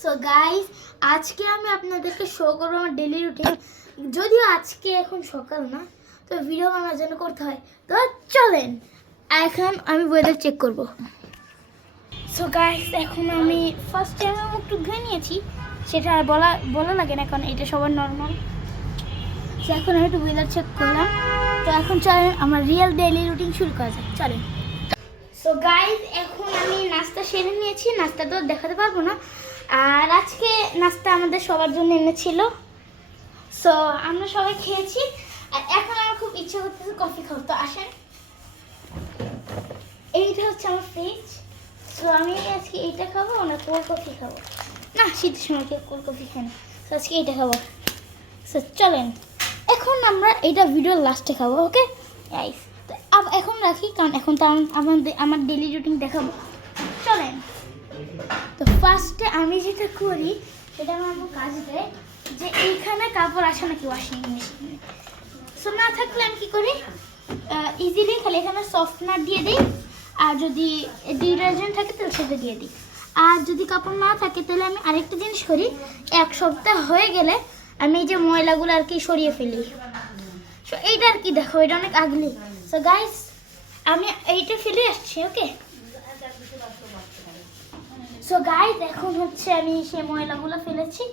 So guys, আজকে আমি আপনাদেরকে শো করবো আমার ডেইলি রুটিন। যদিও আজকে এখন সকাল না, তো ভিডিও বানানোর জন্য করতে হয়। তো চলেন এখন আমি ওয়েদার চেক করব। সো গাইস, এখন আমি ফার্স্টে আমি একটু ধুয়ে নিয়েছি, সেটা আর বলা লাগে না কারণ এটা সবার নর্মাল। তো এখন আমি একটু ওয়েদার চেক করলাম। তো এখন চলেন আমার রিয়েল ডেইলি রুটিন শুরু করা যাক। চলেন। সো গাইস, এখন আমি নাস্তা সেরে নিয়েছি। নাস্তা তো দেখাতে পারবো না, আর আজকে নাস্তা আমাদের সবার জন্য এনেছিল। সো আমরা সবাই খেয়েছি, আর এখন আমার খুব ইচ্ছে করতেছে কফি খাবো। তো আসেন, এইটা হচ্ছে আমার ফ্রিজ। সো আমি আজকে এইটা খাবো না কোল্ড কফি খাবো না, শীতের সময় কেউ কোল্ড কফি খাই না। সো আজকে এইটা খাবো। সো চলেন এখন আমরা এইটা ভিডিওর লাস্টে খাবো। ওকে গাইস, তো এখন রাখি কারণ এখন তো আমার ডেইলি রুটিন দেখাবো। চলেন। তো ফার্স্টে আমি যেটা করি সেটা আমার কাজ দেয় যে এইখানে কাপড় আসে নাকি ওয়াশিং মেশিনে। সো না থাকলে আমি কী করি, ইজিলি খালি এখানে সফটনার দিয়ে দিই, আর যদি ডিটারজেন্ট থাকে তাহলে সেটা দিয়ে দিই। আর যদি কাপড় না থাকে তাহলে আমি আরেকটা জিনিস করি, এক সপ্তাহ হয়ে গেলে আমি এই যে ময়লাগুলো আর কি সরিয়ে ফেলি। সো এইটা আর কি দেখো, এটা অনেক আগলি। সো গাইস, আমি এইটা ফেলে আসছি। ওকে সো গাইস, এখন হচ্ছে আমি সেই ময়লাগুলো ফেলেছি।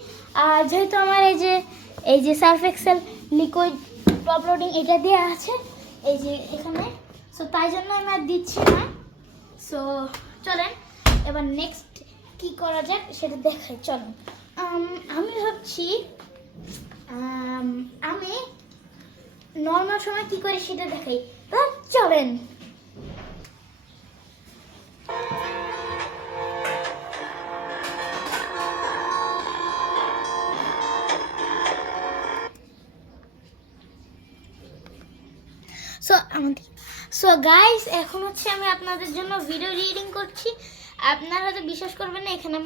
আর যেহেতু আমার এই যে Surf Excel liquid top loading এটা দেওয়া আছে এই যে এখানে, সো তাই জন্য আমি আর দিচ্ছি না। সো চলেন এবার নেক্সট কি করা যাক সেটা দেখাই। চলেন আমি ভাবছি আমি নর্মাল সময় কি করি সেটা দেখাই। তো চলেন। সো গাইস, এখন হচ্ছে আমি আপনাদের জন্য ভিডিও রিডিং করছি। আপনারা হয়তো বিশ্বাস করবেন না, এখানে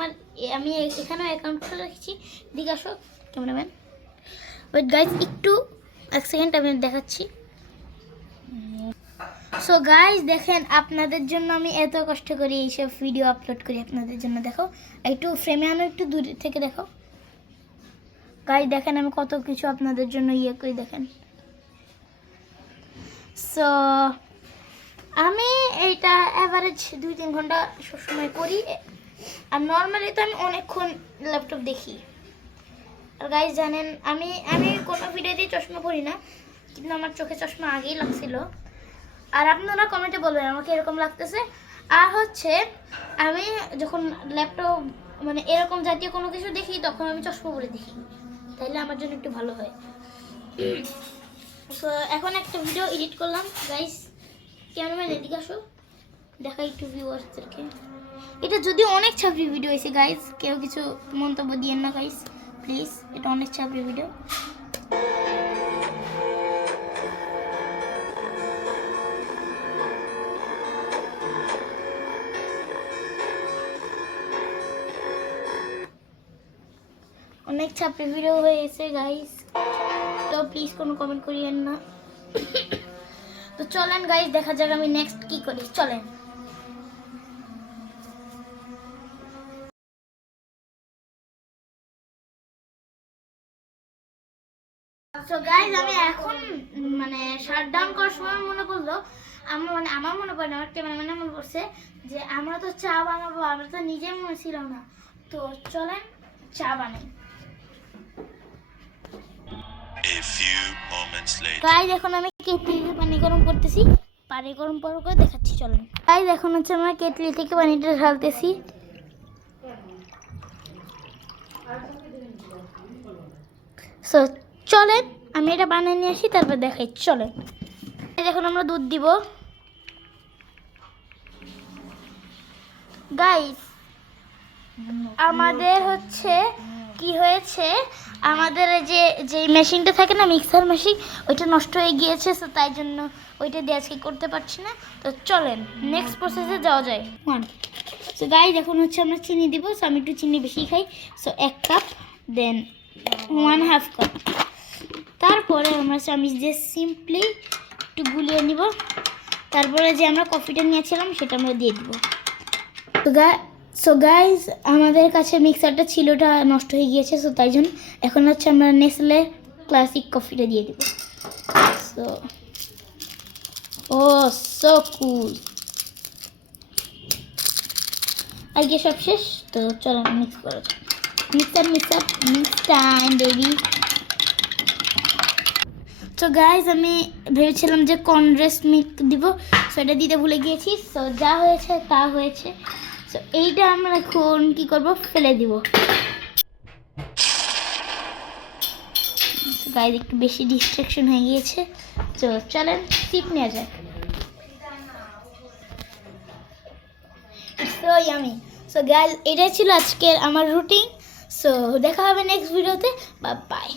আমি এখানেও অ্যাকাউন্ট খুলে রেখেছি। দিকে আসো ক্যামেরাম্যান। ওয়েট গাইস, একটু এক সেকেন্ড আমি দেখাচ্ছি। সো গাইস দেখেন, আপনাদের জন্য আমি এত কষ্ট করি এইসব ভিডিও আপলোড করি আপনাদের জন্য। দেখো একটু ফ্রেমে আনো, একটু দূর থেকে দেখো গাইস। দেখেন আমি কত কিছু আপনাদের জন্য ইয়ে করি, দেখেন। সো আমি এইটা অ্যাভারেজ 2-3 ঘন্টা সবসময় করি, আর নর্মালি তো আমি অনেকক্ষণ ল্যাপটপ দেখি। আর গাইস জানেন, আমি কোনো ভিডিওতেই চশমা পরি না, কিন্তু আমার চোখে চশমা আগেই লাগছিল। আর আপনারা কমেন্টে বলবেন আমাকে এরকম লাগতেছে। আর হচ্ছে আমি যখন ল্যাপটপ মানে এরকম জাতীয় কোনো কিছু দেখি তখন আমি চশমা পরে দেখি, তাইলে আমার জন্য একটু ভালো হয়। সো এখন একটা ভিডিও এডিট করলাম গাইস। ক্যামেরাম্যান এদিকে আসো, দেখা একটু ভিউয়ার্সদেরকে। এটা যদি অনেক ছাপড়ি ভিডিও হয়েছে গাইস, কেউ কিছু মন্তব্য দিয়েন না গাইস প্লিজ, এটা অনেক ছাপড়ি ভিডিও। অনেক ছাপড়ি ভিডিও হয়েছে গাইস, তো প্লিজ কোনো কমেন্ট করিয়েন না। তো চলেন গাইস দেখা যাক আমি নেক্সট কি করি। চলেন। তো গাইস, আমি এখন মানে শাট ডাউন করার সময় মনে পড়লো, আমার মনে পড়ে না, আমার ক্যামেরাম্যানে মনে পড়ছে যে আমরা তো চা বানাবো, আমরা তো নিজে মনে ছিল না। তো চলেন চা বানাই। গাইস এখন আমি কেটলিতে পানি গরম করতেছি, পানি গরম করে দেখাচ্ছি। চলেন গাইস, এখন হচ্ছে আমরা কেটলি থেকে পানিটা ঢালতেছি। সো চলেন আমি এটা বানিয়ে নিয়ে আসি, তারপর দেখাই। চলেন এখন আমরা দুধ দিব গাইস। আমাদের হচ্ছে কি হয়েছে, আমাদের যে মেশিনটা থাকে না মিক্সার মেশিন, ওইটা নষ্ট হয়ে গিয়েছে। তো তাই জন্য ওইটা দিয়ে আজকে করতে পারছি না। তো চলেন নেক্সট প্রসেসে যাওয়া যায়। সো গাইস এখন হচ্ছে আমরা চিনি দিব। সো আমি একটু চিনি বেশি খাই, সো 1 কাপ, দেন 1/2 কাপ। তারপরে আমি যে সিম্পলি একটু গুলিয়ে নিব। তারপরে যে আমরা কফিটা নিয়েছিলাম সেটা আমরা দিয়ে দিব। তো সো গাইজ আমাদের কাছে মিক্সারটা ছিল, ওটা নষ্ট হয়ে গিয়েছে, সো তাই জন্য এখন হচ্ছে আমরা নেসলে ক্লাসিক কফিটা দিয়ে দেবো। সো ও সো কুল, আজকে সব শেষ তো চলো মিক্স করা যাক। Mix time baby. তো গাইজ আমি ভেবেছিলাম যে কনডেন্সড মিল্ক দিব, সো এটা দিতে ভুলে গিয়েছি। সো যা হয়েছে তা হয়েছে। সো এইটা আমরা এখন কি করব, ফেলে দিব। গাইজ একটু বেশি ডিস্ট্রাকশন হয়ে গিয়েছে, তো চলেন সিপ নেওয়া যাক। So yummy. সো গাইজ এটাই ছিল আজকের আমার রুটিন। সো দেখা হবে নেক্সট ভিডিওতে, বাই বাই।